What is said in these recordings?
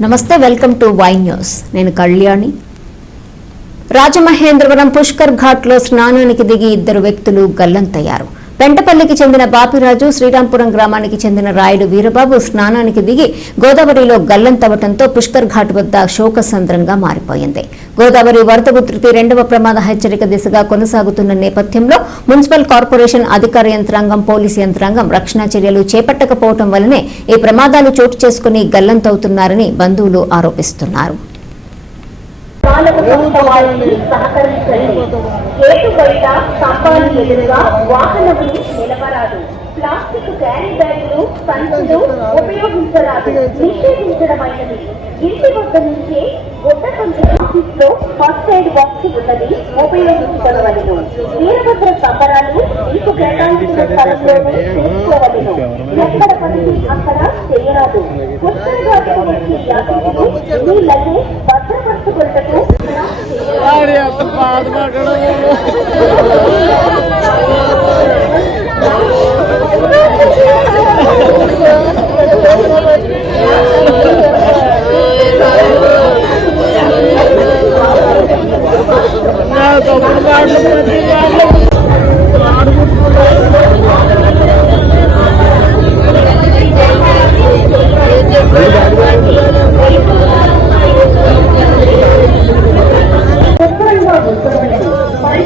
నమస్తే welcome to Y news. నేను కళ్యాణి. రాజమహేంద్రవరం పుష్కర్ ఘాట్లో స్నానానికి దిగి ఇద్దరు వ్యక్తులు గల్లంతయ్యారు. పెంటపల్లికి చెందిన బాపిరాజు శ్రీరాంపురం గ్రామానికి చెందిన రాయుడు వీరబాబు స్నానానికి దిగి గోదావరిలో గల్లంతవటంతో పుష్కర్ ఘాట్ వద్ద శోకసంద్రంగా మారిపోయింది. గోదావరి వరద ఉధృతి రెండవ ప్రమాద హెచ్చరిక దిశగా కొనసాగుతున్న నేపథ్యంలో మున్సిపల్ కార్పొరేషన్ అధికార యంత్రాంగం పోలీసు యంత్రాంగం రక్షణ చర్యలు చేపట్టకపోవడం వల్లనే ఈ ప్రమాదాలు చోటు చేసుకుని గల్లంతవుతున్నారని బంధువులు ఆరోపిస్తున్నారు. పాలక సంస్థ సహకరించండి. గేటు బయట స్తంభాలు ఎదురుగా వాహనములు నిలబరాదు. ప్లాస్టిక్ క్యారీ బ్యాగులు సంచులు ఉపయోగించరాదు. నిషేధించడమైనది. ఇంటి వద్ద నుంచే గుడ్డ సంచి ఆఫీస్లో ఫస్ట్ ఎయిడ్ బాక్స్ ఉన్నది ఉపయోగించగలవలను వీరభద్ర సంబరాలు మీకు కేటాయించిన స్థలంలోనే చేసుకోవలను. ఎక్కడ పని అక్కడ చేయరాదు. ఉత్తరఘాటు వచ్చే యాత్రికులు మీ లగేజ్ ਪਾੜ ਮਾਟਣਾ ਹੈ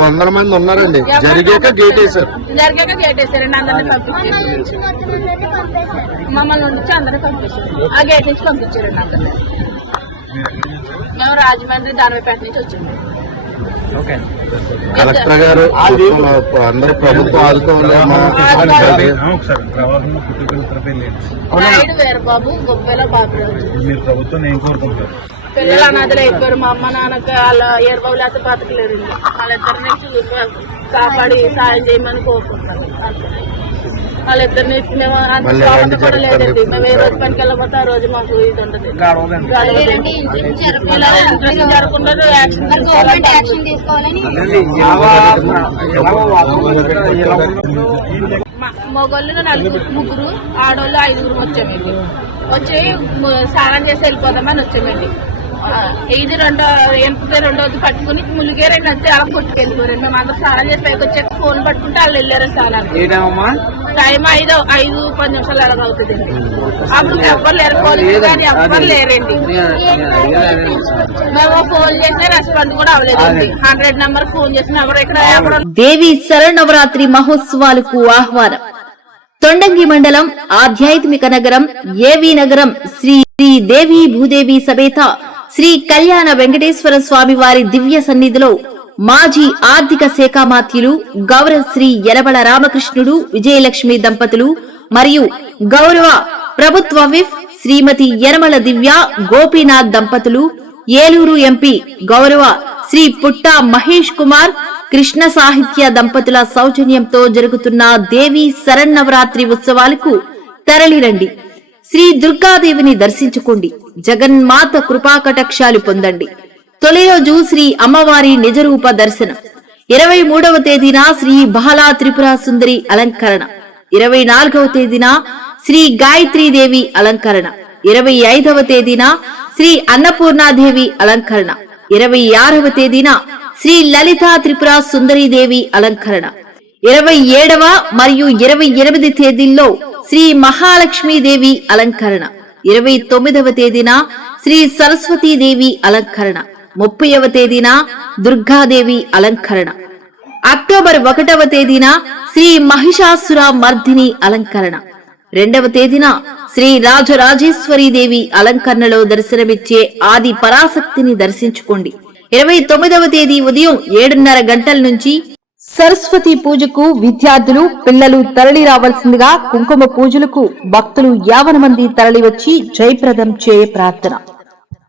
వందల మంది ఉన్నారండి. జరిగాక గేట్ వేసారు జరిగాక గేట్ వేసారండి అందరిని పంపించేసి మమ్మల్ని నుంచి అందరూ పంపించారు. ఆ గేట్ నుంచి పంపించారండి అందరిని. మేము రాజమండ్రి దానిపేట నుంచి వచ్చాము. కలెక్టర్ గారు అందరూ ప్రభుత్వం ఆదుకోవాలి ప్రభుత్వం ఏం కోరుకుంటారు పిల్లలు అనాథలు అయిపోయారు. మా అమ్మ నాన్నకి వాళ్ళ ఏర్బాబు లేకపోతే బతకలేరు వాళ్ళిద్దరిని చూ- కాపాడి సాయం చేయమని కోరుకుంటారు. వాళ్ళిద్దరిని మేము అంత కూడా లేదండి? మేము ఏ రోజు పనికి వెళ్ళబోతే ఆ రోజు మాకు ఇది ఉండదు గడవదండి ఇలా జరగకుండా యాక్షన్ తీసుకోవాలని మగోళ్ళు నలుగురు ముగ్గురు ఆడోళ్ళు ఐదుగురు వచ్చామండి. వచ్చి స్నానం చేసి వెళ్ళిపోదామని వచ్చామండి. ఇది రెండో ఎంత రెండోది పట్టుకుని ములిగారండి అంతే అలా కొట్టుకెళ్ళిపోయారు మేము అందరూ స్నానం చేసి పైకి వచ్చాక ఫోన్ పట్టుకుంటే వాళ్ళు వెళ్ళారు ఏటమ్మా టైం ఐదు ఐదు పది నిమిషాలు ఎలాగ అవుతుందండి. అప్పుడు ఎవ్వరు లేరు పోలీసు కానీ ఎవ్వరు లేరండి. మేము ఫోన్ చేసినా రెస్పాన్స్ కూడా అవ్వలేదండి. హండ్రెడ్ నెంబర్ ఫోన్ చేసిన ఎవరు ఇక్కడ ఎక్కడ దేవి శరణవరాత్రి మహోత్సవాలకు ఆహ్వానం. తొండంగి మండలం ఆధ్యాత్మిక నగరం ఏవి నగరం శ్రీ శ్రీ దేవి భూదేవి సమేత శ్రీ కళ్యాణ వెంకటేశ్వర స్వామి వారి దివ్య సన్నిధిలో మాజీ ఆర్థిక శాఖ మాత్యులు గౌరవ శ్రీ యలబల రామకృష్ణుడు విజయలక్ష్మి దంపతులు మరియు గౌరవ ప్రభుత్వ విఫ్ శ్రీమతి యనమల దివ్య గోపీనాథ్ దంపతులు ఏలూరు ఎంపీ గౌరవ శ్రీ పుట్టా మహేష్ కుమార్ కృష్ణ సాహిత్య దంపతుల సౌజన్యంతో జరుగుతున్న దేవి శరన్నవరాత్రి ఉత్సవాలకు తరలిరండి. శ్రీ దుర్గాదేవిని దర్శించుకోండి. జగన్మాత కృపాకటాక్షాలు పొందండి. తొలి రోజు శ్రీ అమ్మవారి నిజరూప దర్శనం. ఇరవై మూడవ తేదీన శ్రీ బహలా త్రిపుర సుందరి అలంకరణ. ఇరవై నాలుగవ తేదీన శ్రీ గాయత్రీదేవి అలంకరణ. ఇరవై ఐదవ తేదీన శ్రీ అన్నపూర్ణాదేవి అలంకరణ. ఇరవై ఆరవ తేదీన శ్రీ లలితా త్రిపుర సుందరీదేవి అలంకరణ. ఇరవై ఏడవ మరియు ఇరవై ఎనిమిది తేదీల్లో శ్రీ మహాలక్ష్మీదేవి అలంకరణ. ఇరవై తొమ్మిదవ తేదీన శ్రీ సరస్వతీదేవి అలంకరణ. ముప్పైవ తేదీన దుర్గాదేవి అలంకరణ. అక్టోబర్ ఒకటవ తేదీన శ్రీ మహిషాసుర మర్దిని అలంకరణ. రెండవ తేదీన శ్రీ రాజరాజేశ్వరీదేవి అలంకరణలో దర్శనమిచ్చే ఆది పరాశక్తిని దర్శించుకోండి. ఇరవై తొమ్మిదవ తేదీ ఉదయం ఏడున్నర గంటల నుంచి సరస్వతి పూజకు విద్యార్థులు పిల్లలు తరలి రావాల్సిందిగా కుంకుమ పూజలకు భక్తులు యావన మంది తరలి వచ్చి జయప్రదం చేయ ప్రార్థన.